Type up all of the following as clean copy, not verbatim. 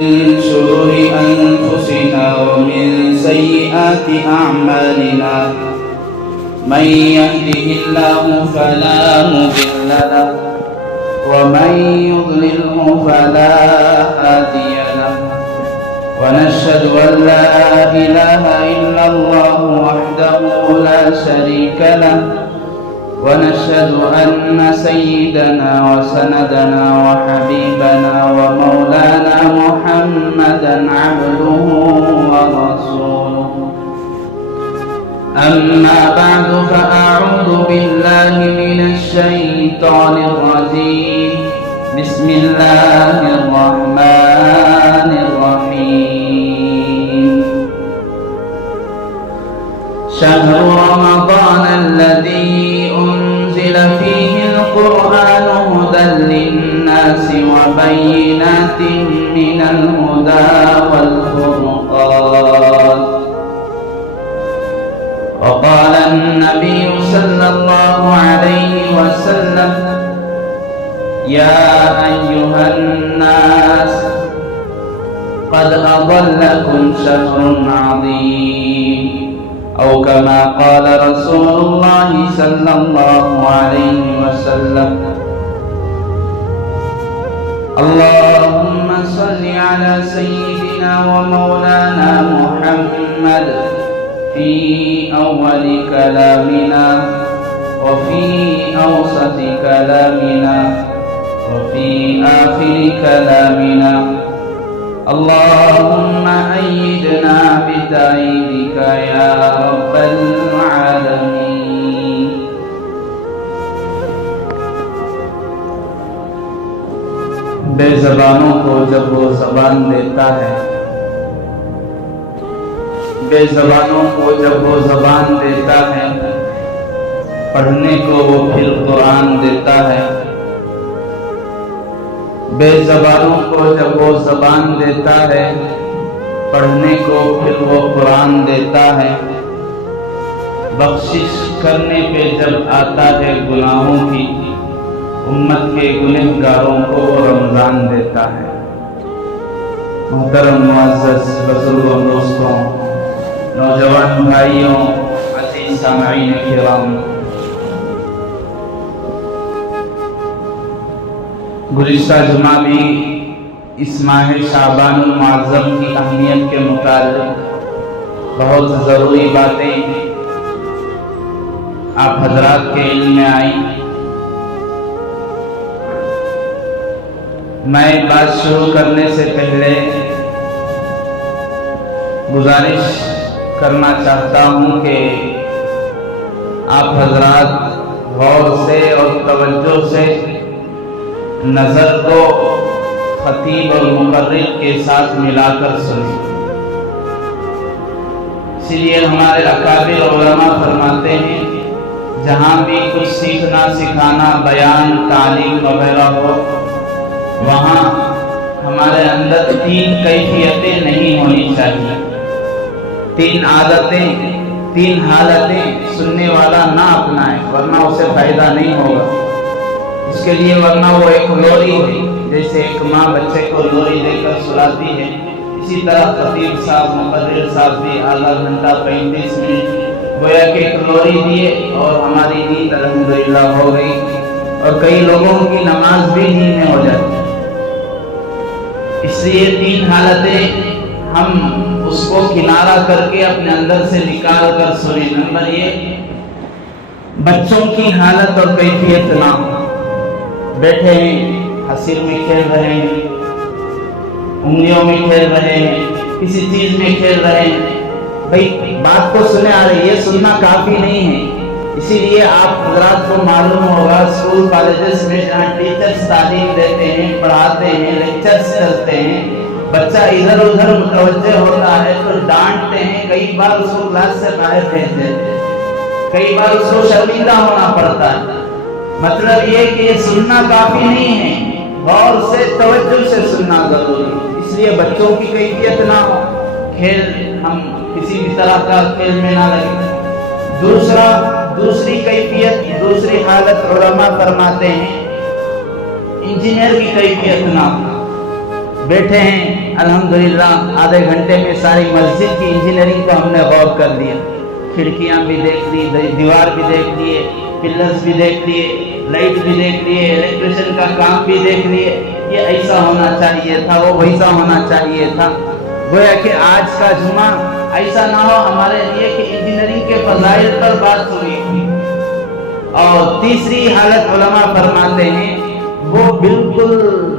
من شرور أنفسنا ومن سيئات أعمالنا من يهده الله فلا مضل له ومن يضلله فلا هادي له ونشهد أن لا إله إلا الله وحده لا شريك له ونشهد أن سيدنا وسندنا وحبيبنا ومولانا محمدا عبده ورسوله أما بعد فأعوذ بالله من الشيطان الرجيم بسم الله الرحمن الرحيم شهر رمضان الذي أنزل فيه القرآن هدى للناس وبينات من الهدى والفرقان وقال النبي صلى الله عليه وسلم يا أيها الناس قد أضلكم شهر عظيم أو كما قال رسول الله صلى الله عليه وسلم اللهم صل على سيدنا ومولانا محمد في أول كلامنا وفي أوسط كلامنا وفي آخر كلامنا اللهم أيدنا بتأييدك يا رب العالمين بے زبانوں کو جب وہ زبان دیتا ہے بے زبانوں کو جب وہ زبان دیتا ہے پڑھنے کو وہ پھر قرآن دیتا ہے بے زبانوں کو جب وہ زبان دیتا ہے پڑھنے کو پھر وہ قرآن دیتا ہے بخشش کرنے پہ جب آتا ہے گناہوں کی امت کے گنہگاروں کو وہ رمضان دیتا ہے محترم معزز بزرگوں دوستوں نوجوان بھائیوں عزیز سامعین کرام گزشتہ جمعہ بھی اس ماہ شعبان المعظم کی اہمیت کے متعلق بہت ضروری باتیں آپ حضرات کے علم میں آئیں میں بات شروع کرنے سے پہلے گزارش کرنا چاہتا ہوں کہ آپ حضرات غور سے اور توجہ سے نظر کو خطیب اور مقرر کے ساتھ ملا کر سنیں اسی لیے ہمارے اکابر علماء فرماتے ہیں جہاں بھی کچھ سیکھنا سکھانا بیان تعلیم وغیرہ ہو وہاں ہمارے اندر 3 کیفیتیں نہیں ہونی چاہیے 3 عادتیں 3 حالتیں سننے والا نہ اپنائے ورنہ اسے فائدہ نہیں ہوگا اس کے لیے ورنہ وہ ایک لوری ہے جیسے ایک ماں بچے کو لوری دے کر سلاتی ہے اسی طرح خطیب صاحب مقرر صاحب بھی آدھا گھنٹہ 35 منٹ گویا کہ ایک لوری دیے اور ہماری نیند الحمدللہ ہو گئی اور کئی لوگوں کی نماز بھی نیند میں ہو جاتی ہے اس لیے 3 حالتیں ہم اس کو کنارہ کر کے اپنے اندر سے نکال کر سنیں نمبر 1 بچوں کی حالت اور کیفیت نہ ہو بیٹھے ہیں حسیر میں کھیل رہے ہیں انگلیوں میں کھیل رہے ہیں کسی چیز میں کھیل رہے ہیں بھائی بات کو سنے آ رہی ہے سننا کافی نہیں ہے اسی لیے آپ حضرات کو معلوم ہوگا اسکول کالجز میں جہاں ٹیچرز تعلیم دیتے ہیں پڑھاتے ہیں لیکچرز کرتے ہیں بچہ ادھر ادھر متوجہ ہوتا ہے تو ڈانٹتے ہیں کئی بار اس کو کلاس سے باہر بھیج دیتے ہیں کئی بار اس کو شرمندہ ہونا پڑتا ہے مطلب یہ کہ یہ سننا کافی نہیں ہے غور سے توجہ سے سننا ضروری ہے اس لیے بچوں کی کیفیت نہ ہو کھیل ہم کسی بھی طرح کا کھیل میں نہ لگے دوسری کیفیت دوسری حالت علماء فرماتے ہیں انجینئر کی کیفیت نہ ہو بیٹھے ہیں الحمدللہ، آدھے گھنٹے میں ساری مسجد کی انجینئرنگ کو ہم نے غور کر لیا، کھڑکیاں بھی دیکھ لی، دیوار بھی دیکھ لیے، پلرز بھی دیکھ لیے، لائٹ بھی دیکھ لیے، الیکٹریشن کا کام بھی دیکھ لیے، یہ ایسا ہونا چاہیے تھا، وہ ویسا ہونا چاہیے تھا۔ گویا کہ آج کا جمعہ ایسا نہ ہو ہمارے لیے کہ انجینئرنگ کے فضائل پر بات ہوئی تھی۔ اور تیسری حالت علماء فرماتے ہیں وہ بالکل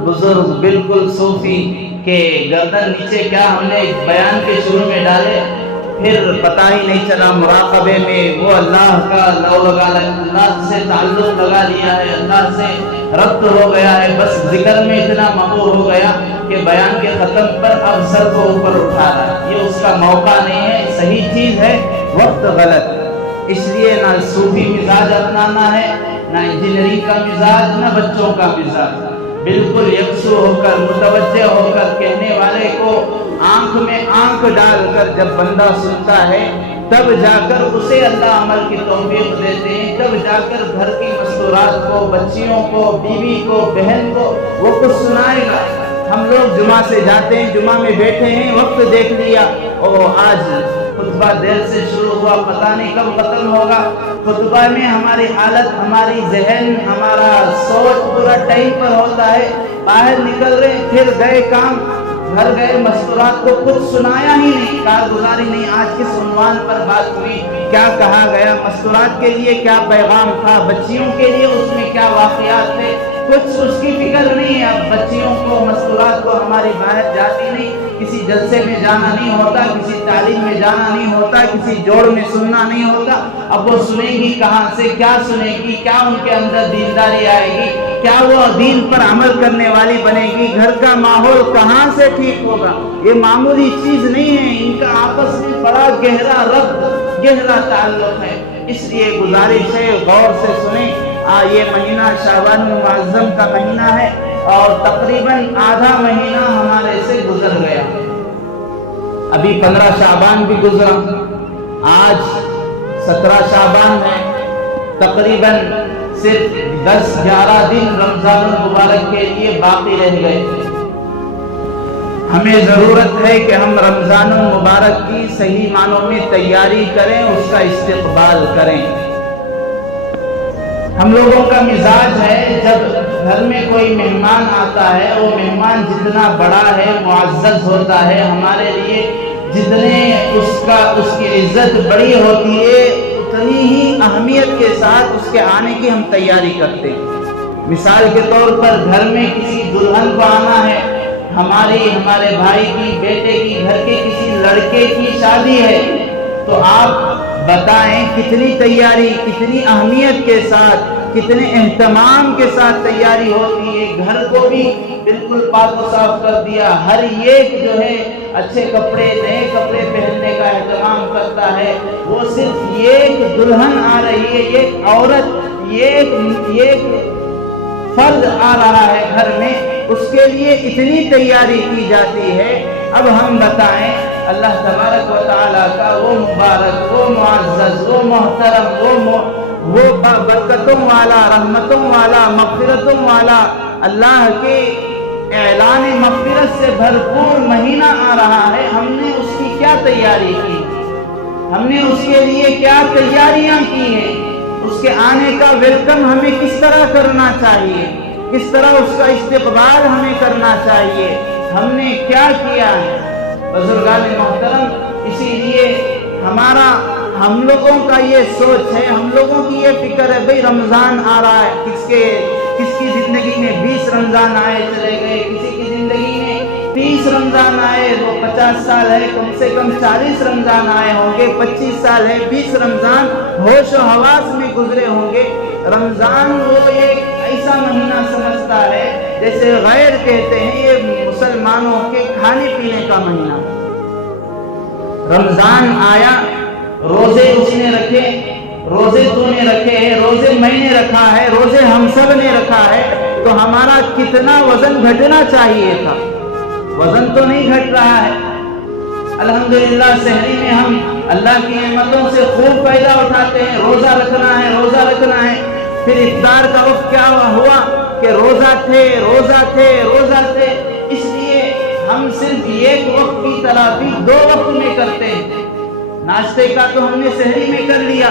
بزرگ، بالکل صوفی کہ گردن نیچے کیا ہم نے بیان کے شروع میں ڈالے، پھر پتہ ہی نہیں چلا مراقبے میں وہ اللہ کا اللہ سے تعلق لگا لیا ہے، اللہ سے ربط ہو گیا ہے، بس ذکر میں اتنا مغرور ہو گیا کہ بیان کے ختم پر اب سر کو اوپر اٹھا رہا ہے۔ یہ اس کا موقع نہیں ہے، صحیح چیز ہے، وقت غلط۔ اس لیے نہ صوفی مزاج اپنانا ہے، نہ انجینئرنگ کا مزاج، نہ بچوں کا مزاج، بالکل یکسو ہو کر، متوجہ ہو کر، کہنے والے کو آنکھ میں آنکھ ڈال کر جب بندہ سنتا ہے تب جا کر اسے اللہ عمل کی توفیق دیتے ہیں، تب جا کر گھر کی مستورات کو، بچیوں کو، بیوی کو، بہن کو وہ کچھ سنائے گا۔ ہم لوگ جمعہ سے جاتے ہیں، جمعہ میں بیٹھے ہیں، وقت دیکھ لیا، آج خطبہ دیر سے شروع ہوا، پتہ نہیں کب ختم ہوگا۔ خطبہ میں ہماری حالت، ہماری ذہن، ہمارا سوچ پورا ٹائم پر ہوتا ہے، باہر نکل رہے، پھر گئے کام، گھر گئے، مستورات کو کچھ سنایا ہی نہیں، کارگزاری نہیں، آج کس عنوان پر بات ہوئی، کیا کہا گیا، مستورات کے لیے کیا پیغام تھا، بچیوں کے لیے اس میں کیا واقعات تھے، کچھ اس کی فکر نہیں ہے۔ اب بچیوں کو، مستورات کو ہماری باہر جاتی نہیں، کسی جلسے میں جانا نہیں ہوتا، کسی تعلیم میں جانا نہیں ہوتا، کسی جوڑ میں سننا نہیں ہوتا۔ اب وہ سنیں گی کہاں سے، کیا سنیں گی، کیا ان کے اندر دینداری آئے گی، کیا وہ دین پر عمل کرنے والی بنے گی، گھر کا ماحول کہاں سے ٹھیک ہوگا۔ یہ معمولی چیز نہیں ہے، ان کا آپس میں بڑا گہرا ربط، گہرا تعلق ہے۔ اس لیے گزارش ہے غور سے سنیں۔ یہ مہینہ شعبان المعظم کا مہینہ ہے اور تقریباً آدھا مہینہ ہمارے سے گزر گیا، ابھی 15 شعبان بھی گزرا، آج 17 شعبان ہے، تقریباً صرف 10-11 دن رمضان المبارک کے لیے باقی رہ گئے۔ ہمیں ضرورت ہے کہ ہم رمضان المبارک کی صحیح معنوں میں تیاری کریں، اس کا استقبال کریں۔ ہم لوگوں کا مزاج ہے جب گھر میں کوئی مہمان آتا ہے، وہ مہمان جتنا بڑا ہے، معزز ہوتا ہے، ہمارے لیے جتنے اس کی عزت بڑی ہوتی ہے، اتنی ہی اہمیت کے ساتھ اس کے آنے کی ہم تیاری کرتے ہیں۔ مثال کے طور پر گھر میں کسی دلہن کو آنا ہے، ہمارے بھائی کی، بیٹے کی، گھر کے کسی لڑکے کی شادی ہے، تو آپ بتائیں کتنی تیاری، کتنی اہمیت کے ساتھ، کتنے اہتمام کے ساتھ تیاری ہوتی ہے۔ گھر کو بھی بالکل پاک و صاف کر دیا، ہر ایک جو ہے اچھے کپڑے، نئے کپڑے پہننے کا اہتمام کرتا ہے۔ وہ صرف ایک دلہن آ رہی ہے، ایک عورت، ایک فرد آ رہا ہے گھر میں، اس کے لیے اتنی تیاری کی جاتی ہے۔ اب ہم بتائیں اللہ تبارک و تعالیٰ کا وہ مبارک، وہ معزز، وہ محترم، وہ برکتوں والا، رحمتوں والا، مغفرتوں والا، اللہ کے اعلان مغفرت سے بھرپور مہینہ آ رہا ہے، ہم نے اس کی کیا تیاری کی، ہم نے اس کے لیے کیا تیاریاں کی ہیں، اس کے آنے کا ویلکم ہمیں کس طرح کرنا چاہیے، کس طرح اس کا استقبال ہمیں کرنا چاہیے، ہم نے کیا کیا ہے۔ بزرگان محترم، اسی لیے ہم لوگوں کا یہ سوچ ہے، ہم لوگوں کی یہ فکر ہے، بھئی رمضان آ رہا ہے، کس کی زندگی میں 20 رمضان آئے چلے گئے، کسی کی زندگی میں 30 رمضان آئے، وہ 50 سال ہے، کم سے کم 40 رمضان آئے ہوں گے، 25 سال ہے، 20 رمضان ہوش و حواس میں گزرے ہوں گے۔ رمضان وہ ایک ایسا مہینہ سمجھتا ہے جیسے غیر کہتے ہیں یہ مسلمانوں کے کھانے پینے کا مہینہ۔ رمضان آیا، روزے اس نے رکھے، روزے تو نے رکھے ہیں، روزے میں نے رکھا ہے، روزے ہم سب نے رکھا ہے، تو ہمارا کتنا وزن گھٹنا چاہیے تھا، وزن تو نہیں گھٹ رہا ہے۔ الحمدللہ سحری میں ہم اللہ کی نعمتوں سے خوب فائدہ اٹھاتے ہیں، روزہ رکھنا ہے، روزہ رکھنا ہے۔ پھر افطار کا وقت کیا ہوا کہ روزہ تھے۔ اس لیے ہم صرف ایک وقت کی تراویح 2 وقت میں کرتے ہیں. ناشتے کا تو ہم نے سحری میں کر لیا،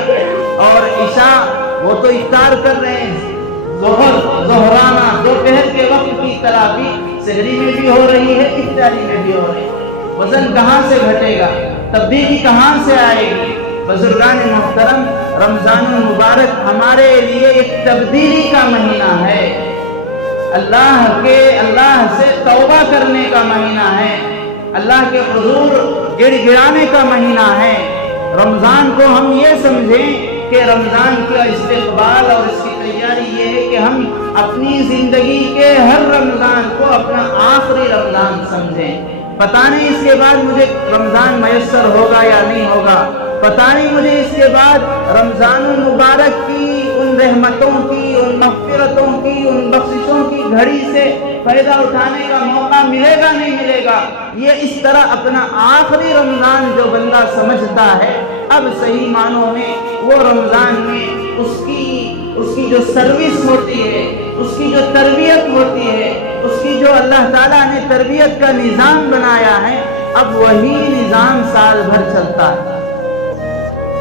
اور عشاء وہ تو افطار کر رہے ہیں. ظہرانہ دوپہر کے وقت کی تراویح سحری میں بھی ہو رہی ہے، افطاری میں بھی ہو رہی ہے. وزن کہاں سے گھٹے گا؟ تبدیلی کہاں سے آئے گی؟ بزرگان محترم، رمضان المبارک ہمارے لیے ایک تبدیلی کا مہینہ ہے، اللہ سے توبہ کرنے کا مہینہ ہے، اللہ کے حضور گڑ گڑانے کا مہینہ ہے. رمضان کو ہم یہ سمجھیں کہ رمضان کا استقبال اور اس کی تیاری یہ ہے کہ ہم اپنی زندگی کے ہر رمضان کو اپنا آخری رمضان سمجھیں. پتہ نہیں اس کے بعد مجھے رمضان میسر ہوگا یا نہیں ہوگا، پتہ نہیں مجھے اس کے بعد رمضان المبارک کی ان رحمتوں کی، ان مغفرتوں کی، ان بخششوں کی گھڑی سے فائدہ اٹھانے کا موقع ملے گا نہیں ملے گا. یہ اس طرح اپنا آخری رمضان جو بندہ سمجھتا ہے، اب صحیح معنوں میں وہ رمضان میں اس کی جو سروس ہوتی ہے، اس کی جو تربیت ہوتی ہے، اس کی جو اللہ تعالیٰ نے تربیت کا نظام بنایا ہے، اب وہی نظام سال بھر چلتا ہے.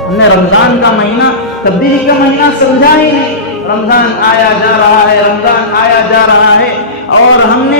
ہم نے رمضان کا مہینہ تبدیلی کا مہینہ سمجھا ہی نہیں. رمضان آیا جا رہا ہے، رمضان آیا جا رہا ہے، اور ہم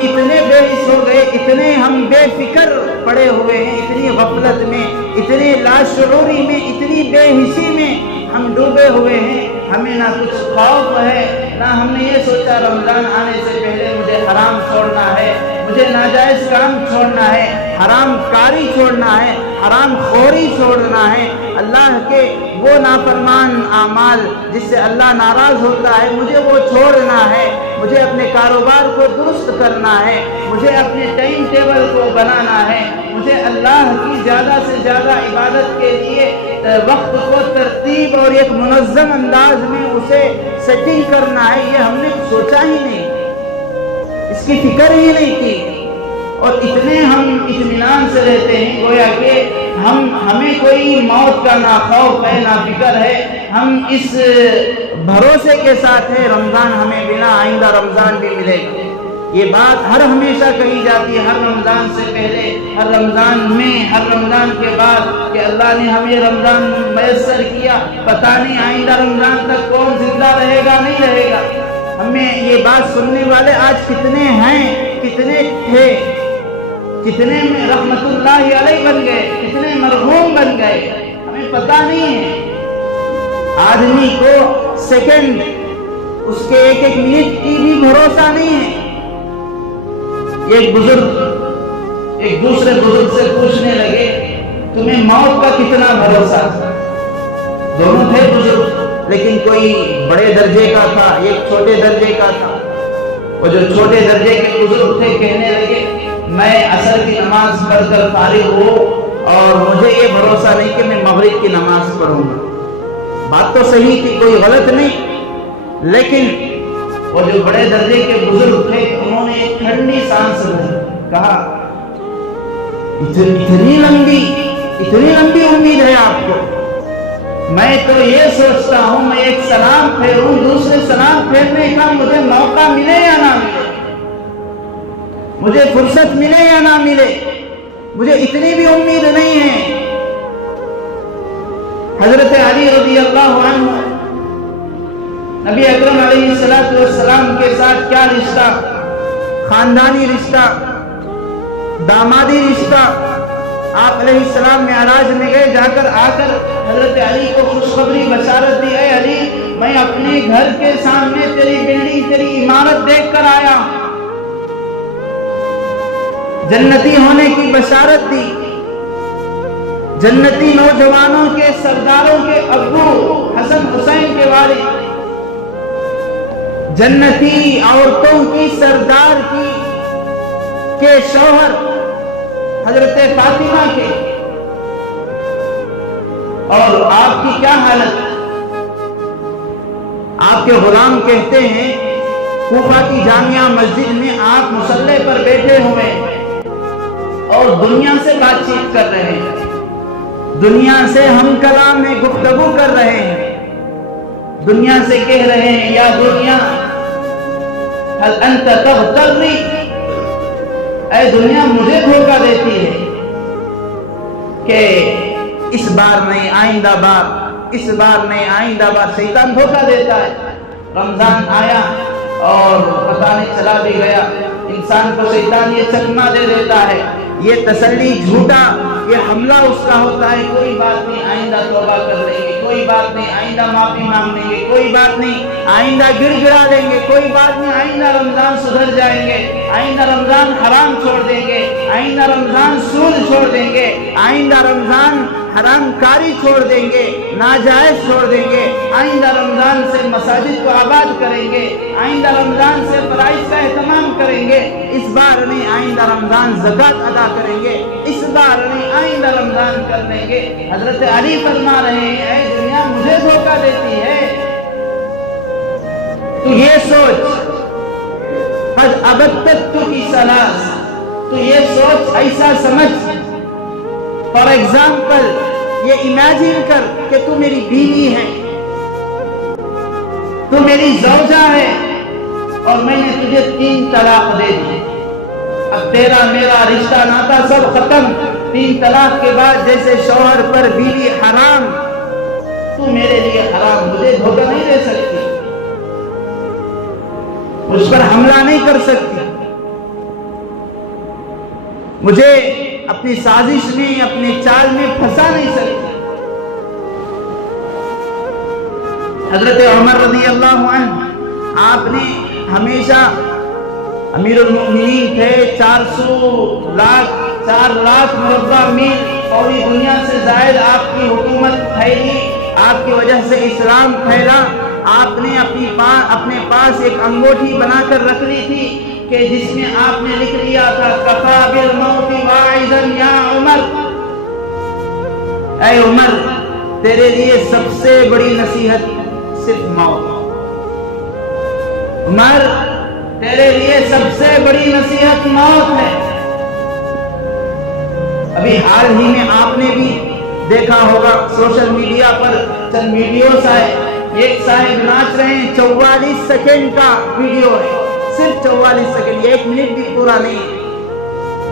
اتنے بے حس ہو گئے، اتنے ہم بے فکر پڑے ہوئے ہیں، اتنی غفلت میں، اتنے لاشعوری میں، اتنی بے حسی میں ہم ڈوبے ہوئے ہیں. ہمیں نہ کچھ خوف ہے، نہ ہم نے یہ سوچا رمضان آنے سے پہلے مجھے حرام چھوڑنا ہے، مجھے ناجائز کام چھوڑنا ہے، حرام کاری چھوڑنا ہے، حرام خوری چھوڑنا ہے، اللہ کے وہ نافرمان اعمال جس سے اللہ ناراض ہوتا ہے مجھے وہ چھوڑنا ہے، مجھے اپنے کاروبار کو درست کرنا ہے، مجھے اپنے ٹائم ٹیبل کو بنانا ہے، مجھے اللہ کی زیادہ سے زیادہ عبادت کے لیے وقت کو ترتیب اور ایک منظم انداز میں اسے سیٹنگ کرنا ہے. یہ ہم نے سوچا ہی نہیں، اس کی فکر ہی نہیں کی، اور اتنے ہم اطمینان سے رہتے ہیں گویا کہ ہمیں کوئی موت کا نہ خوف ہے نہ فکر ہے. ہم اس بھروسے کے ساتھ ہیں رمضان ہمیں بنا آئندہ رمضان بھی ملے گا. یہ بات ہر ہمیشہ کہی جاتی ہے، ہر رمضان سے پہلے، ہر رمضان میں، ہر رمضان کے بعد، کہ اللہ نے ہمیں رمضان میسر کیا، پتہ نہیں آئندہ رمضان تک کون زندہ رہے گا نہیں رہے گا. ہمیں یہ بات سننے والے آج کتنے ہیں، کتنے تھے، کتنے میں رحمت اللہ علیہ بن گئے، کتنے مرحوم بن گئے، ہمیں پتہ نہیں ہے. آدمی کو سیکنڈ، اس کے ایک ایک منٹ کی بھی بھروسہ نہیں ہے. ایک بزرگ ایک دوسرے بزرگ سے پوچھنے لگے تمہیں موت کا کتنا بھروسہ؟ دونوں تھے بزرگ، لیکن کوئی بڑے درجے کا تھا، ایک چھوٹے درجے کا تھا. وہ جو چھوٹے درجے کے بزرگ تھے کہنے لگے میں عصر کی نماز پڑھ کر فارغ ہوں اور مجھے یہ بھروسہ نہیں کہ میں مغرب کی نماز پڑھوں گا. بات تو صحیح تھی، کوئی غلط نہیں، لیکن وہ جو بڑے درجے کے بزرگ تھے انہوں نے ایک ٹھنڈی سانس لی، کہا اتنی لمبی امید ہے آپ کو؟ میں تو یہ سوچتا ہوں میں ایک سلام پھیروں، دوسرے سلام پھیرنے کا مجھے موقع ملے یا نہ ملے، مجھے فرصت ملے یا نہ ملے، مجھے اتنی بھی امید نہیں ہے. حضرت علی رضی اللہ عنہ نبی اکرم علیہ السلام کے ساتھ کیا رشتہ، خاندانی رشتہ، دامادی رشتہ. آپ علیہ السلام معراج میں گئے، جا کر آ کر حضرت علی کو خوشخبری بشارت دی، اے علی میں اپنے گھر کے سامنے تیری بلڈنگ، تیری عمارت دیکھ کر آیا، جنتی ہونے کی بشارت دی. جنتی نوجوانوں کے سرداروں کے ابو حسن حسین کے والد، جنتی عورتوں کی سردار کے شوہر حضرت فاطمہ کے، اور آپ کی کیا حالت؟ آپ کے غلام کہتے ہیں کوفہ کی جامعہ مسجد میں آپ مصلی پر بیٹھے ہوئے اور دنیا سے بات چیت کر رہے ہیں، دنیا سے ہم کلام میں گفتگو کر رہے ہیں، دنیا سے کہہ رہے ہیں یا دنیا هل انت تغترنی، اے دنیا مجھے دھوکہ دیتی ہے کہ اس بار نہیں آئندہ بار، اس بار نہیں آئندہ بار، شیطان دھوکہ دیتا ہے۔ رمضان آیا اور پتہ نہیں چلا بھی گیا، انسان کو شیطان یہ چکما دے دیتا ہے، یہ تسلی جھوٹا، یہ حملہ اس کا ہوتا ہے، کوئی بات نہیں آئندہ توبہ کر لیں گے، کوئی بات نہیں آئندہ معافی مانگ لیں گے، کوئی بات نہیں آئندہ گڑ گڑا لیں گے، کوئی بات نہیں آئندہ رمضان سدھر جائیں گے، آئندہ رمضان حرام چھوڑ دیں گے، آئندہ رمضان سود چھوڑ دیں گے، آئندہ رمضان حرام کاری چھوڑ دیں گے، ناجائز چھوڑ دیں گے، آئندہ رمضان سے مساجد کو آباد کریں گے، آئندہ رمضان سے فرائض کا اہتمام کریں گے، اس بار نہیں آئندہ رمضان زکوٰۃ ادا کریں گے، اس بار نہیں آئندہ رمضان کر لیں گے۔ حضرت علی فرما رہے ہیں اے دنیا مجھے دھوکہ دیتی ہے، تو یہ سوچ قد ابتت کی سلاس، تو یہ سوچ ایسا سمجھ، فار ایگزامپل یہ امیجن کر کہ تو میری بیوی ہے، تو میری زوجہ ہے اور میں نے تجھے 3 طلاق دے دی، اب تیرا میرا رشتہ ناتا سب ختم، 3 طلاق کے بعد جیسے شوہر پر بیوی حرام، تو میرے لیے حرام، مجھے دھوکہ نہیں دے سکتی، مجھ پر حملہ نہیں کر سکتی، مجھے اپنی سازش میں اپنے چال میں پھنسا نہیں سکتی۔ حضرت عمر رضی اللہ عنہ آپ نے ہمیشہ امیر المؤمنین تھے، 4 لاکھ مربع میل پوری دنیا سے زائد آپ کی حکومت پھیلی، آپ کی وجہ سے اسلام پھیلا۔ آپ نے اپنے پاس ایک انگوٹھی بنا کر رکھ لی تھی کہ جس میں آپ نے لکھ لیا تھا کفا بالموت واعظا یا عمر، اے عمر تیرے لیے سب سے بڑی نصیحت صرف موت، عمر تیرے لیے سب سے بڑی نصیحت موت ہے۔ ابھی حال ہی میں آپ نے بھی دیکھا ہوگا سوشل میڈیا پر چند ویڈیوز آئے، ایک صاحب ناچ رہے ہیں، 44 سیکنڈ کا ویڈیو ہے، صرف 44 سیکنڈ، 1 منٹ بھی پورا نہیں ہے،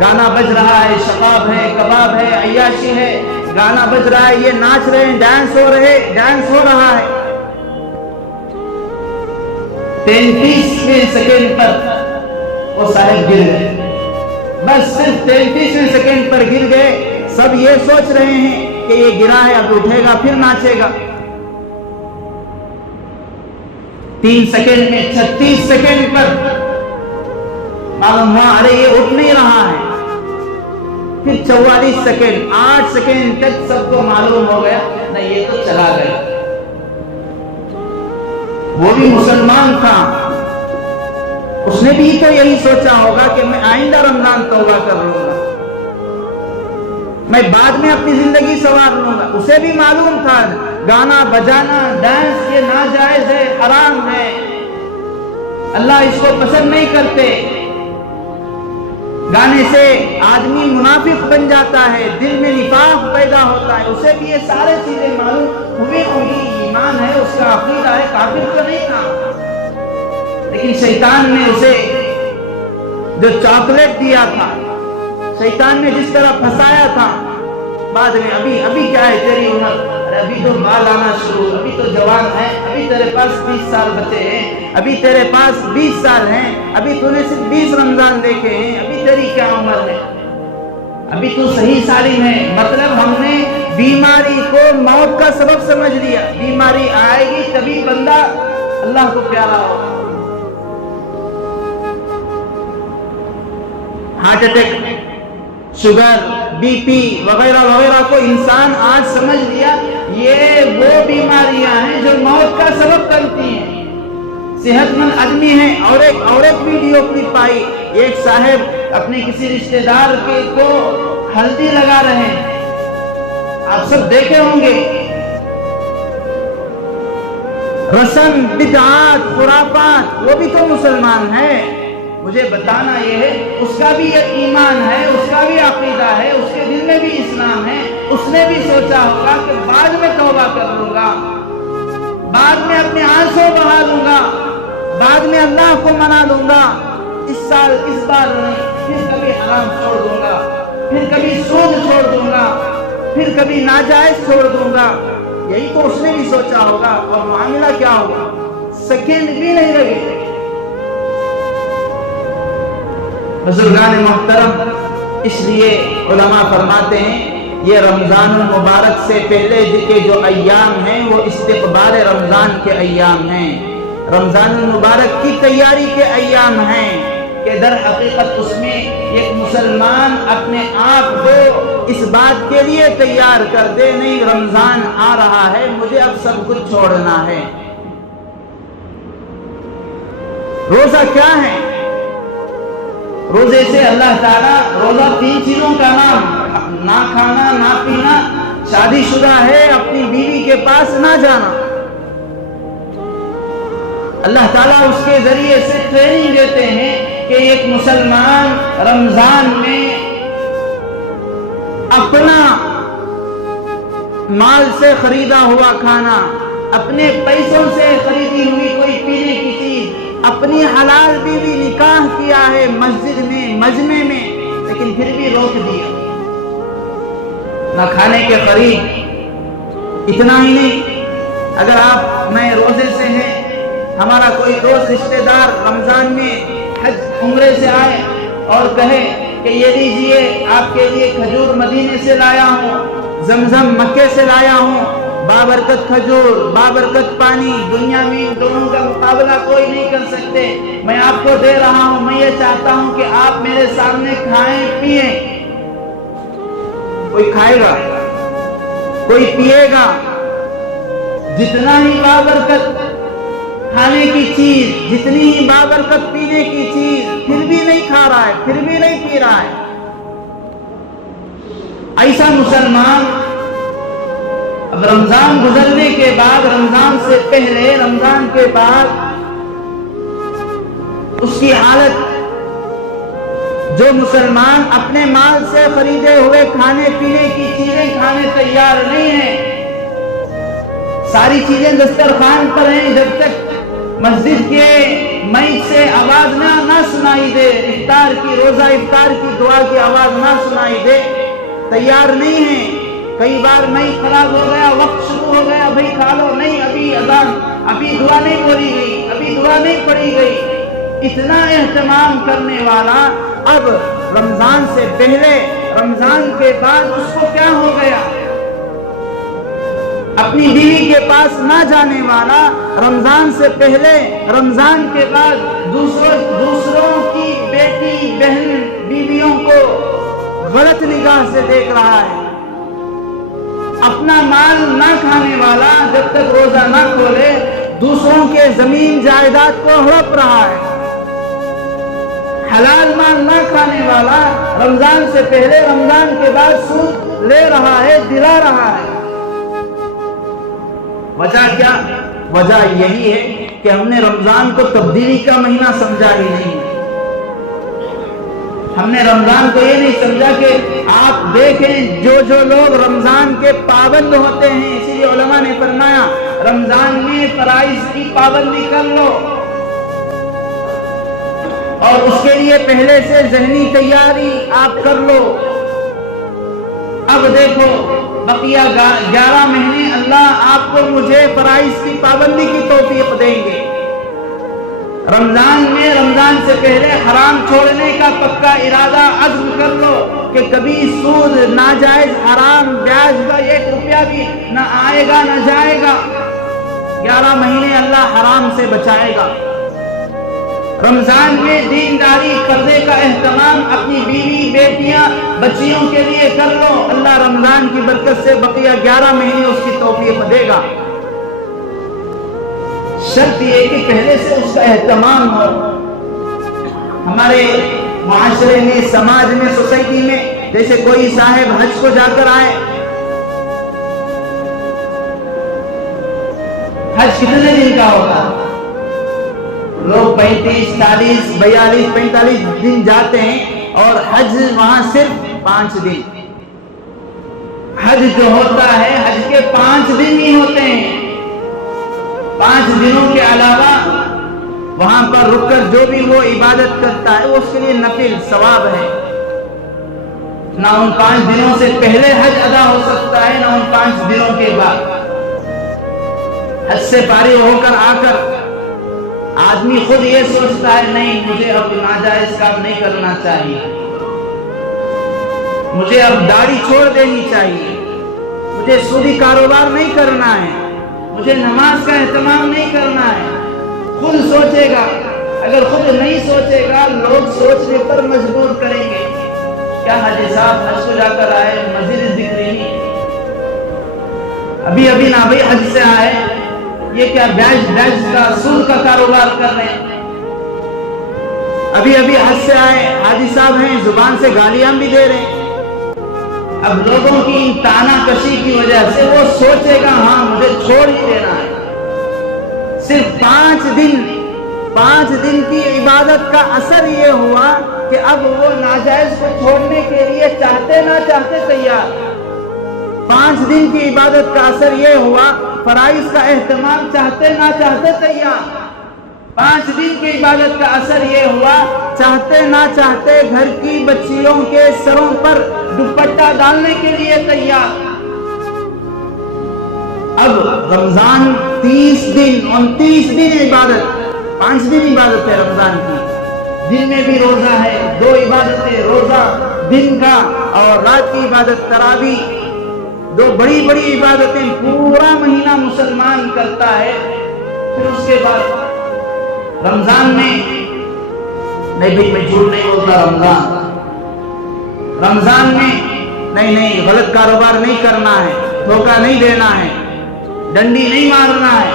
گانا بج رہا ہے، شباب ہے، کباب ہے، عیاشی ہے، گانا بج رہا ہے، یہ ناچ رہے ہیں، ڈانس ہو رہا ہے، 33ویں سیکنڈ پر وہ صاحب گر گئے، بس صرف 33ویں سیکنڈ پر گر گئے۔ سب یہ سوچ رہے ہیں کہ یہ گرا ہے اب اٹھے گا پھر ناچے گا، 3 سیکنڈ میں 36 سیکنڈ پر معلوم ہوا ارے یہ اٹھ نہیں رہا ہے، پھر 44 سیکنڈ 8 سیکنڈ تک سب کو معلوم ہو گیا نہیں یہ تو چلا گیا۔ وہ بھی مسلمان تھا، اس نے بھی تو یہی سوچا ہوگا کہ میں آئندہ رمضان توبہ کر لوں گا، میں بعد میں اپنی زندگی سنوار لوں گا۔ اسے بھی معلوم تھا گانا بجانا ڈانس یہ ناجائز ہے، حرام ہے، اللہ اس کو پسند نہیں کرتے، گانے سے آدمی منافق بن جاتا ہے، دل میں نفاق پیدا ہوتا ہے، اسے بھی یہ سارے چیزیں معلوم ہوئی ہوگی، ایمان ہے اس کا، عقیدہ ہے، کافر تو نہیں تھا، لیکن شیطان نے اسے جو چاکلیٹ دیا تھا، شیطان نے جس طرح پھنسایا تھا، بعد میں ابھی کیا ہے تیری عمر، ارے ابھی تو بال آنا شروع، ابھی تو جوان ہے، ابھی تیرے پاس 20 سال بچے ہیں، ابھی تیرے پاس 20 سال ہیں، ابھی تو نے صرف 20 رمضان دیکھے ہیں، ابھی تیری کیا عمر ہے، ابھی تو صحیح سالم ہے۔ مطلب ہم نے بیماری کو موت کا سبب سمجھ لیا، بیماری آئے گی تبھی بندہ اللہ کو پیارا ہوگا۔ Heart attack, sugar, B P وغیرہ وغیرہ کو انسان آج سمجھ لیا یہ وہ بیماریاں ہیں جو موت کا سبب بنتی ہیں۔ صحت مند آدمی ہے، اور ایک ویڈیو کلپ پائی، ایک صاحب اپنے کسی رشتہ دار کو ہلدی لگا رہے ہیں، آپ سب دیکھے ہوں گے، رسم بدعات خرافات، وہ بھی تو مسلمان ہے۔ مجھے بتانا یہ ہے اس کا بھی یہ ایمان ہے، اس کا بھی عقیدہ ہے، اس کے دل میں بھی اسلام ہے، اس نے بھی سوچا ہوگا کہ بعد میں توبہ کر لوں گا، بعد میں اپنے آنسو بہا لوں گا، بعد میں اللہ کو منا لوں گا، اس بار نہیں۔ پھر کبھی حرام چھوڑ دوں گا، پھر کبھی سود چھوڑ دوں گا، پھر کبھی ناجائز چھوڑ دوں گا. یہی تو اس نے بھی سوچا ہوگا. اور معاملہ کیا ہوگا؟ سیکنڈ بھی نہیں لگے. بزرگان محترم، اس لیے علماء فرماتے ہیں یہ رمضان المبارک سے پہلے کے جو ایام ہیں وہ استقبال رمضان کے ایام ہیں، رمضان المبارک کی تیاری کے ایام ہیں، کہ در حقیقت اس میں ایک مسلمان اپنے آپ کو اس بات کے لیے تیار کر دے، نہیں رمضان آ رہا ہے، مجھے اب سب کچھ چھوڑنا ہے. روزہ کیا ہے؟ روزے سے اللہ تعالیٰ، روزہ 3 چیزوں کا نام، نہ کھانا نہ پینا، شادی شدہ ہے اپنی بیوی کے پاس نہ جانا. اللہ تعالیٰ اس کے ذریعے سے ٹریننگ دیتے ہیں کہ ایک مسلمان رمضان میں اپنا مال سے خریدا ہوا کھانا، اپنے پیسوں سے خریدی ہوئی کوئی پینے کی چیز، اپنی حلال بیوی نکاح کیا ہے مسجد میں مجمع میں، لیکن پھر بھی روک دیا. نہ کھانے کے قریب. اتنا ہی نہیں، اگر آپ میں روزے سے ہیں، ہمارا کوئی دوست رشتہ دار رمضان میں حج عمرے سے آئے اور کہے کہ یہ لیجئے آپ کے لیے کھجور مدینے سے لایا ہوں، زمزم مکے سے لایا ہوں، بابرکت کھجور، بابرکت پانی، دنیا میں ان دونوں کا مقابلہ کوئی نہیں کر سکتے، میں آپ کو دے رہا ہوں، میں یہ چاہتا ہوں کہ آپ میرے سامنے کھائیں پیئیں. کوئی کھائے گا، کوئی پیے گا، جتنا ہی بابرکت کھانے کی چیز، جتنی ہی بابرکت پینے کی چیز، پھر بھی نہیں کھا رہا ہے، پھر بھی نہیں پی رہا ہے. ایسا مسلمان اب رمضان گزرنے کے بعد، رمضان سے پہلے، رمضان کے بعد اس کی حالت، جو مسلمان اپنے مال سے خریدے ہوئے کھانے پینے کی چیزیں کھانے تیار نہیں ہیں، ساری چیزیں دسترخوان پر ہیں، جب تک مسجد کے میت سے آواز نہ سنائی دے، افطار کی، روزہ افطار کی دعا کی آواز نہ سنائی دے، تیار نہیں ہیں. کئی بار میت خراب ہو گیا، وقت شروع ہو گیا، بھائی کھا لو، نہیں ابھی اذان، ابھی دعا نہیں بولی گئی، ابھی دعا نہیں پڑھی گئی. اتنا اہتمام کرنے والا اب رمضان سے پہلے، رمضان کے بعد اس کو کیا ہو گیا؟ اپنی بیوی کے پاس نہ جانے والا، رمضان سے پہلے، رمضان کے بعد دوسروں کی بیٹی بہن بیویوں کو غلط نگاہ سے دیکھ رہا ہے. اپنا مال نہ کھانے والا جب تک روزہ نہ کھولے دوسروں کے زمین جائیداد کو ہڑپ رہا ہے. حلال مال نہ کھانے والا رمضان سے پہلے، رمضان کے بعد سود لے رہا ہے، دلا رہا ہے. وجہ کیا؟ وجہ یہی ہے کہ ہم نے رمضان کو تبدیلی کا مہینہ سمجھا ہی نہیں. ہم نے رمضان کو یہ نہیں سمجھا کہ آپ دیکھیں جو لوگ رمضان کے پابند ہوتے ہیں، اسی لیے علماء نے فرمایا رمضان میں فرائض کی پابندی کر لو، اور اس کے لیے پہلے سے ذہنی تیاری آپ کر لو. اب دیکھو بقیہ 11 مہینے اللہ آپ کو مجھے فرائض کی پابندی کی توفیق دیں گے. رمضان میں، رمضان سے پہلے حرام چھوڑنے کا پکا ارادہ عزم کر لو کہ کبھی سود، ناجائز، حرام، بیاج کا 1 روپیہ بھی نہ آئے گا نہ جائے گا. 11 مہینے اللہ حرام سے بچائے گا. رمضان میں دینداری، پردے کا اہتمام اپنی بیوی، بیٹیاں، بچیوں کے لیے کر لو، اللہ رمضان کی برکت سے بقیہ 11 مہینے اس کی توفیق دے گا. شرط یہ کہ پہلے سے اس کا اہتمام ہو. ہمارے معاشرے میں، سماج میں، سوسائٹی میں جیسے کوئی صاحب حج کو جا کر آئے، حج کتنے دن کا ہوتا؟ لوگ 35، 40، 42، 45 دن جاتے ہیں اور حج وہاں صرف 5 دن. حج جو ہوتا ہے، حج کے 5 دن ہی ہوتے ہیں. 5 دنوں کے علاوہ وہاں پر رک کر جو بھی وہ عبادت کرتا ہے وہ اس کے لیے نفل ثواب ہے. نہ ان 5 دنوں سے پہلے حج ادا ہو سکتا ہے، نہ ان 5 دنوں کے بعد. حج سے فارغ ہو کر آ کر آدمی خود یہ سوچتا ہے نہیں مجھے اب ناجائز کام نہیں کرنا چاہیے، مجھے اب داڑھی چھوڑ دینی چاہیے، مجھے سودی کاروبار نہیں کرنا ہے، مجھے نماز کا اہتمام نہیں کرنا ہے. خود سوچے گا. اگر خود نہیں سوچے گا لوگ سوچنے پر مجبور کریں گے. کیا حاجی صاحب حج کو جا کر آئے، مزید ذکر نہیں، ابھی نہ بھائی حج سے آئے، یہ کیا بیج کا سود کا کاروبار کر رہے ہیں. ابھی حج سے آئے حاجی صاحب ہیں، زبان سے گالیاں بھی دے رہے ہیں. اب لوگوں کی ان تانا کشی کی وجہ سے وہ سوچے گا ہاں مجھے چھوڑ ہی دینا ہے. صرف 5 دن کی عبادت کا اثر یہ ہوا کہ اب وہ ناجائز کو چھوڑنے کے لیے چاہتے نہ چاہتے تیار. 5 دن کی عبادت کا اثر یہ ہوا، فرائض کا اہتمام چاہتے نہ چاہتے تیار. 5 دن کی عبادت کا اثر یہ ہوا، چاہتے نہ چاہتے گھر کی بچیوں کے سروں پر دوپٹہ ڈالنے کے لیے تیار. اب رمضان 30 دن 29 دن عبادت، 5 دن عبادت ہے رمضان کی. دن میں بھی روزہ ہے، 2 عبادتیں، روزہ دن کا اور رات کی عبادت تراویح، 2 بڑی عبادتیں پورا مہینہ مسلمان کرتا ہے. پھر اس کے بعد رمضان میں نہیں میں جھوٹ نہیں بولتا، رمضان میں نہیں غلط کاروبار نہیں کرنا ہے، دھوکہ نہیں دینا ہے، ڈنڈی نہیں مارنا ہے،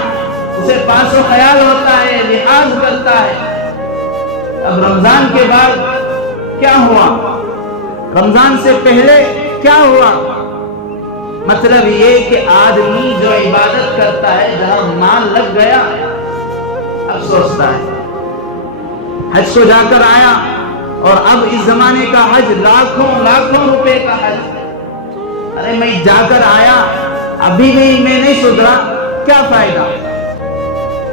اسے پاس و خیال ہوتا ہے، لحاظ کرتا ہے. اب رمضان کے بعد کیا ہوا، رمضان سے پہلے کیا ہوا؟ مطلب یہ کہ آدمی جو عبادت کرتا ہے جہاں مال لگ گیا اب سوچتا ہے. حج کو جا کر آیا اور اب اس زمانے کا حج لاکھوں روپے کا حج. ارے میں جا کر آیا، ابھی بھی میں نہیں سدھرا، کیا فائدہ؟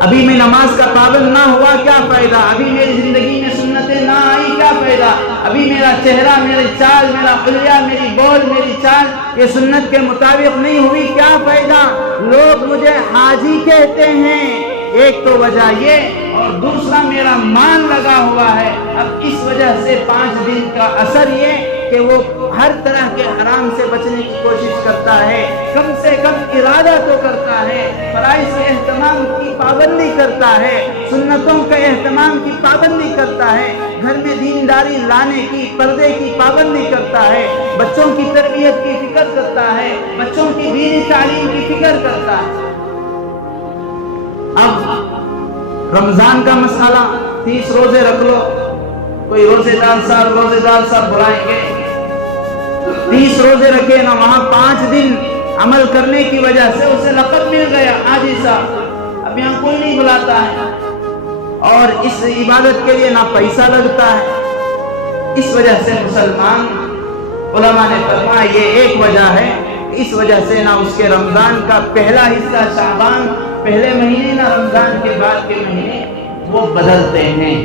ابھی میں نماز کا پابند نہ ہوا، کیا فائدہ؟ ابھی میری زندگی میں سنتیں نہ آئی، کیا فائدہ؟ ابھی میرا چہرہ، میری چال، میرا حلیہ، میری بول، میری چال یہ سنت کے مطابق نہیں ہوئی، کیا فائدہ؟ لوگ مجھے حاجی کہتے ہیں. ایک تو وجہ یہ، اور دوسرا میرا مان لگا ہوا ہے. اب اس وجہ سے 5 دن کا اثر یہ کہ وہ ہر طرح کے حرام سے بچنے کی کوشش کرتا ہے، کم سے کم ارادہ تو کرتا ہے، فرائض کے اہتمام کی پابندی کرتا ہے، سنتوں کے اہتمام کی پابندی کرتا ہے، گھر میں دینداری لانے کی، پردے کی پابندی کرتا ہے، بچوں کی تربیت کی فکر کرتا ہے، بچوں کی دینی تعلیم کی فکر کرتا ہے. اب رمضان کا مسئلہ 30 روزے رکھ لو، کوئی روزے دار صاحب بلائیں گے، 30 روزے رکھے نا، وہاں 5 دن عمل کرنے کی وجہ سے اسے لقب مل گیا حاجی صاحب. اب یہاں کوئی نہیں بلاتا ہے اور اس عبادت کے لیے نہ پیسہ لگتا ہے. اس وجہ سے مسلمان، علماء نے فرمایا یہ ایک وجہ ہے، اس وجہ سے نہ اس کے رمضان کا پہلا حصہ شعبان پہلے مہینے، نہ رمضان کے بعد کے مہینے وہ بدلتے ہیں.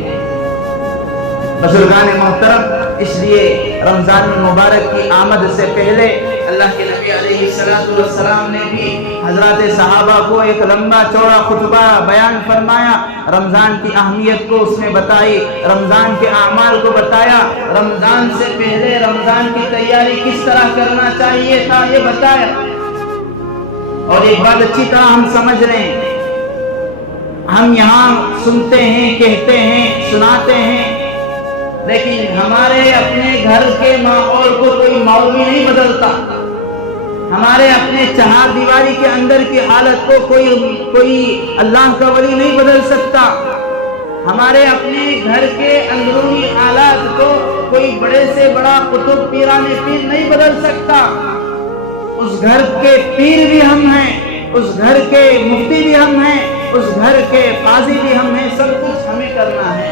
بزرگان محترم، اس لیے رمضان المبارک کی آمد سے پہلے اللہ کے نبی علیہ السلام نے بھی حضرات صحابہ کو ایک لمبا چوڑا خطبہ بیان فرمایا، رمضان کی اہمیت کو اس نے بتائی، رمضان کے اعمال کو بتایا، رمضان سے پہلے رمضان کی تیاری کس طرح کرنا چاہیے تھا یہ بتایا. اور ایک بات اچھی طرح ہم سمجھ رہے ہیں، ہم یہاں سنتے ہیں، کہتے ہیں، سناتے ہیں، لیکن ہمارے اپنے گھر کے ماحول کو کوئی مولوی نہیں بدلتا، ہمارے اپنے چہار دیواری کے اندر کی حالت کو کوئی اللہ کا ولی نہیں بدل سکتا، ہمارے اپنے گھر کے اندرونی حالات کو کوئی بڑے سے بڑا قطب پیران پیر نہیں بدل سکتا. اس گھر کے پیر بھی ہم ہیں، اس گھر کے مفتی بھی ہم ہیں، اس گھر کے قاضی بھی ہم ہیں، سب کچھ ہمیں کرنا ہے،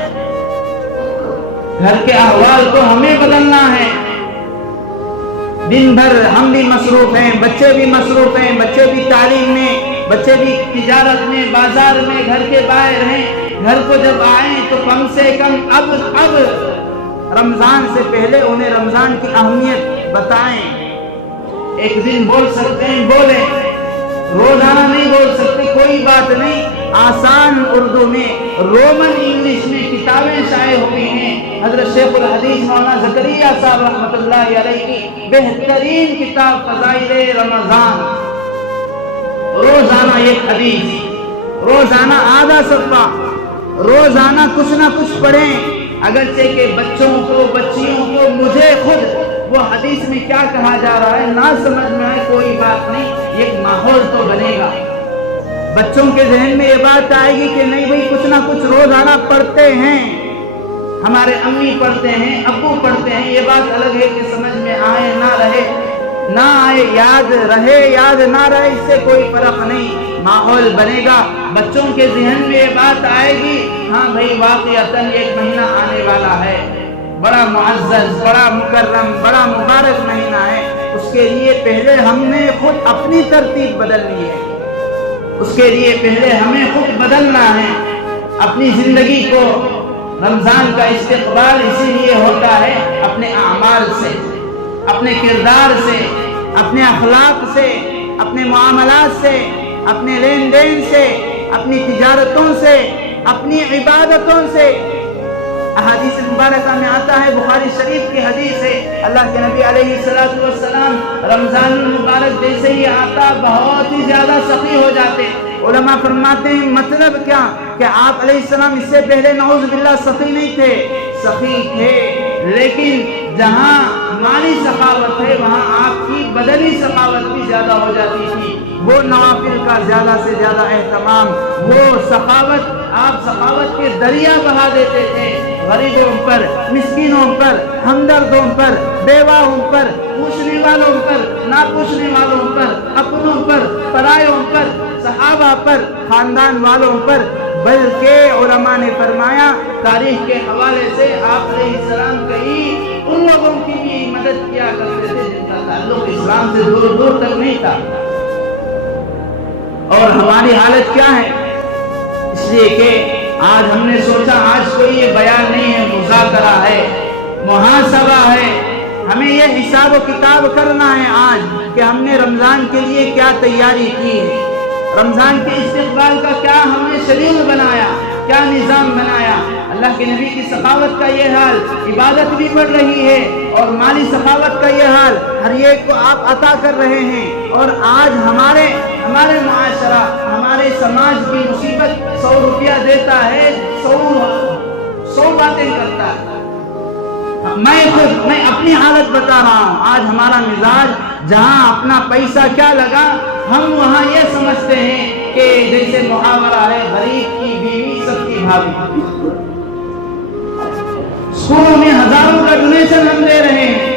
گھر کے احوال کو ہمیں بدلنا ہے. دن بھر ہم بھی مصروف ہیں، بچے بھی مصروف ہیں، بچے بھی تعلیم میں، بچے بھی تجارت میں، بازار میں، گھر کے باہر ہیں، گھر کو جب آئیں تو کم سے کم اب رمضان سے پہلے انہیں رمضان کی اہمیت بتائیں. ایک دن بول سکتے ہیں بولیں، روزانہ نہیں بول سکتے کوئی بات نہیں. آسان اردو میں رومن انگلش میں کتابیں شائع ہوئی ہیں. حضرت شیخ الحدیث مولانا زکریا صاحب رحمۃ اللہ علیہ کی بہترین کتاب فضائل رمضان. روزانہ ایک حدیث، روزانہ آدھا صفحہ، روزانہ کچھ نہ کچھ پڑھیں. اگرچہ کہ بچوں کو بچیوں کو مجھے خود وہ حدیث میں کیا کہا جا رہا ہے نہ سمجھ میں آئے کوئی بات نہیں، ایک ماحول تو بنے گا. بچوں کے ذہن میں یہ بات آئے گی کہ نہیں بھائی کچھ نہ کچھ روزانہ پڑھتے ہیں، ہمارے امی پڑھتے ہیں، ابو پڑھتے ہیں. یہ بات الگ ہے کہ سمجھ میں آئے نہ رہے نہ آئے، یاد رہے یاد نہ رہے، اس سے کوئی فرق نہیں. ماحول بنے گا، بچوں کے ذہن میں یہ بات آئے گی ہاں بھائی واقعتاً ایک مہینہ آنے والا ہے، بڑا معزز، بڑا مکرم، بڑا مبارک مہینہ ہے. اس کے لیے پہلے ہم نے خود اپنی ترتیب بدلنی ہے، اس کے لیے پہلے ہمیں خود بدلنا ہے. اپنی زندگی کو رمضان کا استقبال اسی لیے ہوتا ہے اپنے اعمال سے، اپنے کردار سے، اپنے اخلاق سے، اپنے معاملات سے، اپنے لین دین سے، اپنی تجارتوں سے، اپنی عبادتوں سے. احادیث مبارکہ میں آتا ہے، بخاری شریف کی حدیث ہے، اللہ کے نبی علیہ السلام رمضان المبارک جیسے ہی آتا بہت ہی زیادہ سخی ہو جاتے. علماء فرماتے ہیں مطلب کیا کہ آپ علیہ السلام اس سے پہلے نعوذ باللہ سخی نہیں تھے، سخی تھے، لیکن جہاں مالی سخاوت ہے وہاں آپ کی بدنی سخاوت بھی زیادہ ہو جاتی تھی. وہ نوافل کا زیادہ سے زیادہ اہتمام، وہ سخاوت، آپ سخاوت کے دریا بہا دیتے تھے غریبوں پر، مسکینوں پر، ہمدردوں پر، بیواؤں پر، پوچھنے والوں پر، نہ پوچھنے والوں پر، اپنوں پر، پرایوں پر، صحابہ پر، خاندان والوں پر. بلکہ علماء نے فرمایا تاریخ کے حوالے سے آپ علیہ السلام کئی ان لوگوں کی بھی مدد کیا کرتے تھے جن کا تعلق اسلام سے دور دور تک نہیں تھا. اور ہماری حالت کیا ہے؟ اس لیے کہ آج ہم نے سوچا آج کوئی یہ بیان نہیں ہے، مذاکرہ ہے، محاسبہ ہے. ہمیں یہ حساب و کتاب کرنا ہے آج کہ ہم نے رمضان کے لیے کیا تیاری کی ہے، رمضان کے استقبال کا کیا ہم نے شیڈول بنایا، کیا نظام بنایا. اللہ کے نبی کی سخاوت کا یہ حال، عبادت بھی بڑھ رہی ہے اور مالی سخاوت کا یہ حال ہر ایک کو آپ عطا کر رہے ہیں. اور آج ہمارے معاشرہ، ہمارے سماج کی مصیبت 100 روپیہ دیتا ہے، 100 باتیں کرتا ہے. میں اپنی حالت بتا رہا ہوں. آج ہمارا مزاج جہاں اپنا پیسہ کیا لگا ہم وہاں یہ سمجھتے ہیں کہ جیسے محاورہ ہے غریب کی بیوی سب کی بھابھی. اسکولوں میں ہزاروں کا ڈونیشن ہم دے رہے ہیں،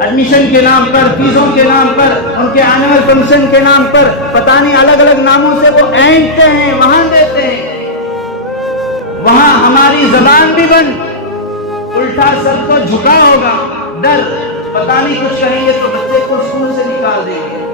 ایڈمیشن کے نام پر، فیسوں کے نام پر، ان کے اینول فنکشن کے نام پر، پتہ نہیں الگ الگ ناموں سے وہ اینٹتے ہیں، وہاں دیتے ہیں. وہاں ہماری زبان بھی بند، الٹا سب کو جھکا ہوگا، ڈر، پتہ نہیں کچھ کہیں گے تو بچے کو اسکول سے نکال دیں گے.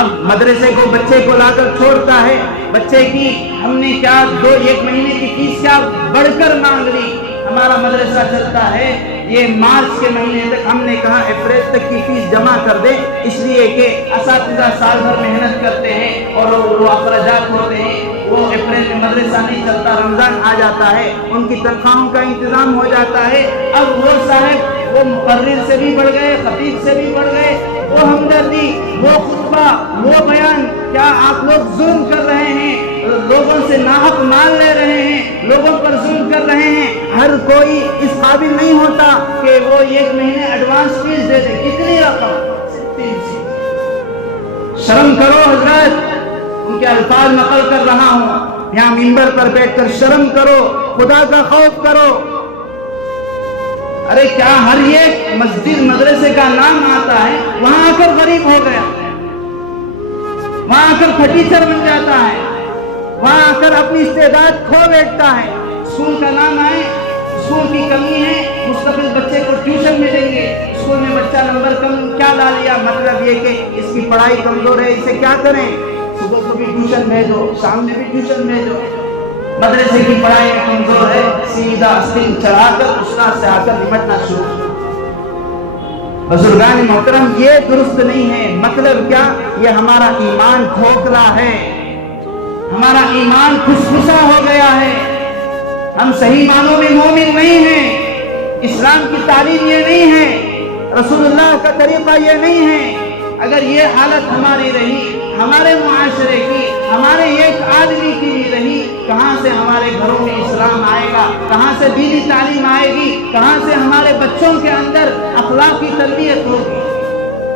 اب مدرسے کو بچے کو لا کر چھوڑتا ہے، بچے کی ہم نے کیا ایک مہینے کی فیس کیا بڑھ کر مانگ لی. ہمارا مدرسہ چلتا ہے یہ مارچ کے مہینے تک، ہم نے کہا اپریل تک کی فیس جمع کر دیں، اس لیے کہ اساتذہ سال بھر محنت کرتے ہیں اور وہ اخراجات ہوتے ہیں. وہ اپریل میں مدرسہ نہیں چلتا، رمضان آ جاتا ہے، ان کی تنخواہوں کا انتظام ہو جاتا ہے. اب وہ صاحب وہ مقرر سے بھی بڑھ گئے، خطیب سے بھی بڑھ گئے، وہ ہمدردی، وہ خطبہ، وہ بیان. کیا آپ لوگ ظلم کر رہے ہیں، لوگوں سے ناحق مال لے رہے ہیں، لوگوں پر ظلم کر رہے ہیں. ہر کوئی اس قابل نہیں ہوتا کہ وہ ایک مہینے ایڈوانس فیس دے دے. کتنی رقم؟ 300. شرم کرو حضرت، ان کے الفاظ نقل کر رہا ہوں یہاں منبر پر بیٹھ کر. شرم کرو، خدا کا خوف کرو. ارے کیا ہر ایک مسجد مدرسے کا نام آتا ہے وہاں آ کر غریب ہو گیا، وہاں آ کر پھٹیچر بن جاتا ہے، وہاں آ کر اپنی استعداد کھو بیٹھتا ہے. اسکول کا نام آئے، اسکول کی کمی ہے، مستقل بچے کو ٹیوشن میں دیں گے. اسکول میں بچہ نمبر کم کیا لا لیا، مطلب یہ کہ اس کی پڑھائی کمزور ہے، اسے کیا کریں؟ صبح کو بھی ٹیوشن بھیجو، شام میں بھی ٹیوشن بھیجو. مدرسے کی پڑھائی میں کمزور ہے، سیدھا استنگ چڑھا کر استاد سے آ کر نمٹنا شروع۔ بزرگان محترم یہ درست نہیں ہے۔ مطلب کیا؟ یہ ہمارا ایمان کھوکھلا ہے، ہمارا ایمان کھسکھسا ہو گیا ہے، ہم صحیح معنوں میں مومن نہیں ہیں۔ اسلام کی تعلیم یہ نہیں ہے، رسول اللہ کا طریقہ یہ نہیں ہے۔ اگر یہ حالت ہماری رہی، ہمارے معاشرے کی، ہمارے ایک آدمی کی بھی رہی، کہاں سے ہمارے گھروں میں اسلام آئے گا؟ کہاں سے دینی تعلیم آئے گی؟ کہاں سے ہمارے بچوں کے اندر اخلاقی تربیت ہوگی؟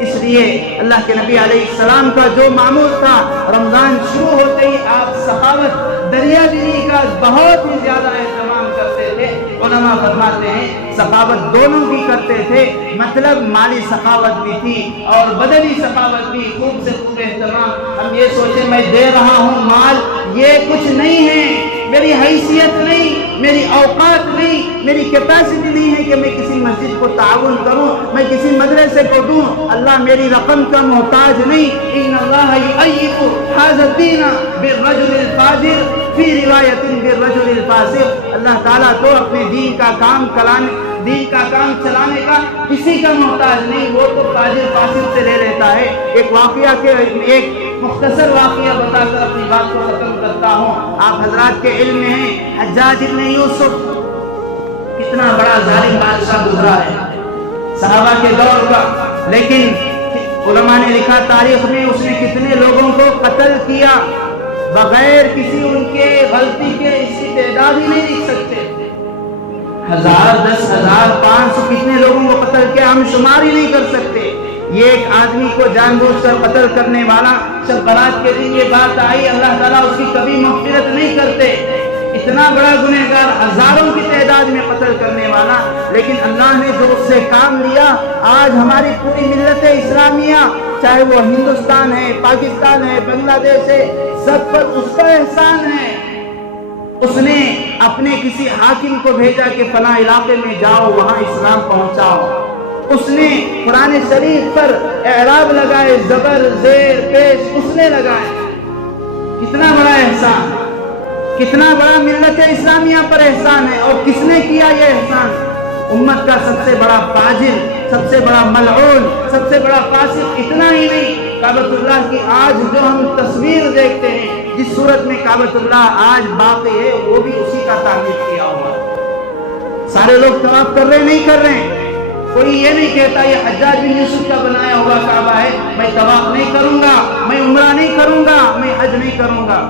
اس لیے اللہ کے نبی علیہ السلام کا جو معمول تھا، رمضان شروع ہوتے ہی آپ سخاوت، دریا دلی کا بہت ہی زیادہ اہتمام کرتے تھے۔ علماء فرماتے ہیں سخاوت دونوں بھی کرتے تھے، مطلب مالی سخاوت بھی تھی اور بدنی سخاوت بھی، خوب سے خوب اہتمام۔ ہم یہ سوچیں میں دے رہا ہوں مال، یہ کچھ نہیں ہے، میری حیثیت نہیں، میری اوقات نہیں، میری کیپیسٹی نہیں ہے کہ میں کسی مسجد کو تعاون کروں، میں کسی مدرسے کو دوں۔ اللہ میری رقم کا محتاج نہیں۔ ان اللہ یؤید ھذا الدین بالرجل الفاجر فی روایت بالرجل الفاسق۔ اللہ تعالیٰ تو اپنے دین کا کام چلانے کا کسی کا محتاج نہیں، وہ تو فاجر فاسق سے لے لیتا ہے۔ ایک مختصر واقعہ بتا کر اپنی بات کو ختم کرتا ہوں۔ آپ حضرات کے علم میں ہیں حجاج ابن یوسف کتنا بڑا ظالم بادشاہ گزرا ہے صحابہ کے دور کا، لیکن علماء نے لکھا تاریخ میں اس نے کتنے لوگوں کو قتل کیا بغیر کسی ان کے غلطی کے، اس کی تعداد ہی نہیں لکھ سکتے۔ 1000 10,000 500 کتنے لوگوں کو قتل کیا ہم شمار ہی نہیں کر سکتے۔ یہ ایک آدمی کو جان بوجھ کر قتل کرنے والا، جب برات کے دن یہ بات آئی اللہ تعالیٰ اس کی کبھی مغفرت نہیں کرتے۔ اتنا بڑا گنہگار، ہزاروں کی تعداد میں قتل کرنے والا، لیکن اللہ نے جو اس سے کام لیا، آج ہماری پوری ملت اسلامیہ، چاہے وہ ہندوستان ہے، پاکستان ہے، بنگلہ دیش ہے، سب پر اس کا احسان ہے۔ اس نے اپنے کسی حاکم کو بھیجا کہ فلاں علاقے میں جاؤ، وہاں اسلام پہنچاؤ۔ اس نے قرآن شریف پر اعراب لگائے، زبر زیر پیش اس نے لگائے۔ کتنا بڑا احسان، کتنا بڑا ملت اسلامیہ پر احسان ہے۔ اور کس نے کیا یہ احسان؟ امت کا سب سے بڑا فاجر، سب سے بڑا ملعون، سب سے بڑا فاسق۔ اتنا ہی نہیں، کعبۃ اللہ کی آج جو ہم تصویر دیکھتے ہیں، جس صورت میں کعبۃ اللہ آج باقی ہے، وہ بھی اسی کا تعمیر کیا ہوا۔ سارے لوگ طواف کر رہے نہیں کر رہے ہیں، کوئی یہ نہیں کہتا یہ حجاج بن یوسف کا بنایا ہوا کعبہ ہے، میں طواف نہیں کروں گا، میں عمرہ نہیں کروں گا، میں حج نہیں کروں گا۔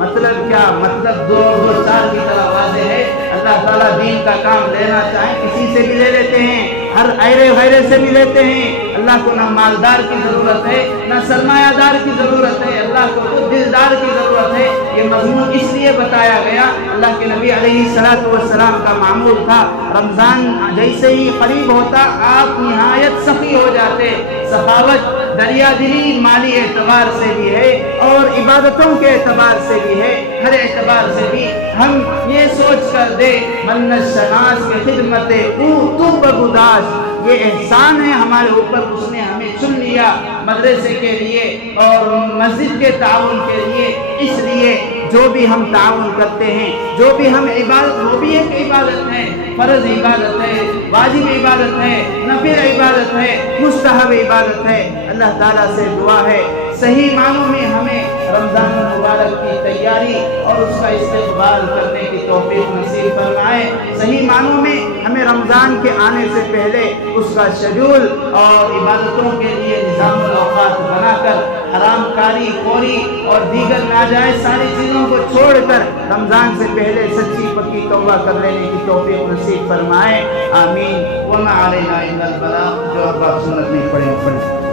مطلب کیا؟ مطلب دو چار کی طرح واضح ہے۔ اللہ تعالیٰ دین کا کام لینا چاہے کسی سے بھی لے لیتے ہیں، ہر ایرے غیرے سے بھی لیتے ہیں۔ اللہ کو نہ مالدار کی ضرورت ہے، نہ سرمایہ دار کی ضرورت ہے، اللہ کو تو دلدار کی ضرورت ہے۔ یہ مضمون اس لیے بتایا گیا، اللہ کے نبی علیہ السلام کا معمول تھا، رمضان جیسے ہی قریب ہوتا آپ نہایت سخی ہو جاتے۔ سخاوت دریا دلی مالی اعتبار سے بھی ہے اور عبادتوں کے اعتبار سے بھی ہے، ہر اعتبار سے بھی ہم یہ سوچ کر دے منت شناس کے خدمت تو بگداش، یہ احسان ہے ہمارے اوپر، اس نے ہمیں چن لیا مدرسے کے لیے اور مسجد کے تعاون کے لیے۔ اس لیے جو بھی ہم تعاون کرتے ہیں، جو بھی ہم عبادت، وہ بھی ایک عبادت ہے، فرض عبادت ہے، واجب عبادت ہے، نفل عبادت ہے، مستحب عبادت ہے۔ اللہ تعالیٰ سے دعا ہے صحیح معنوں میں ہمیں رمضان المبارک کی تیاری اور اس کا استقبال کرنے کی توفیق نصیب فرمائے۔ صحیح معنوں میں ہمیں رمضان کے آنے سے پہلے اس کا شیڈول اور عبادتوں کے لیے نظام الاوقات بنا کر حرام کاری، خوری اور دیگر ناجائز ساری چیزوں کو چھوڑ کر رمضان سے پہلے سچی پکی توبہ کر لینے کی توفیق نصیب فرمائے۔ آمین۔ وما علینا الا البلاغ۔ جو اب آپ سنت نہیں پڑھیں پڑھیں۔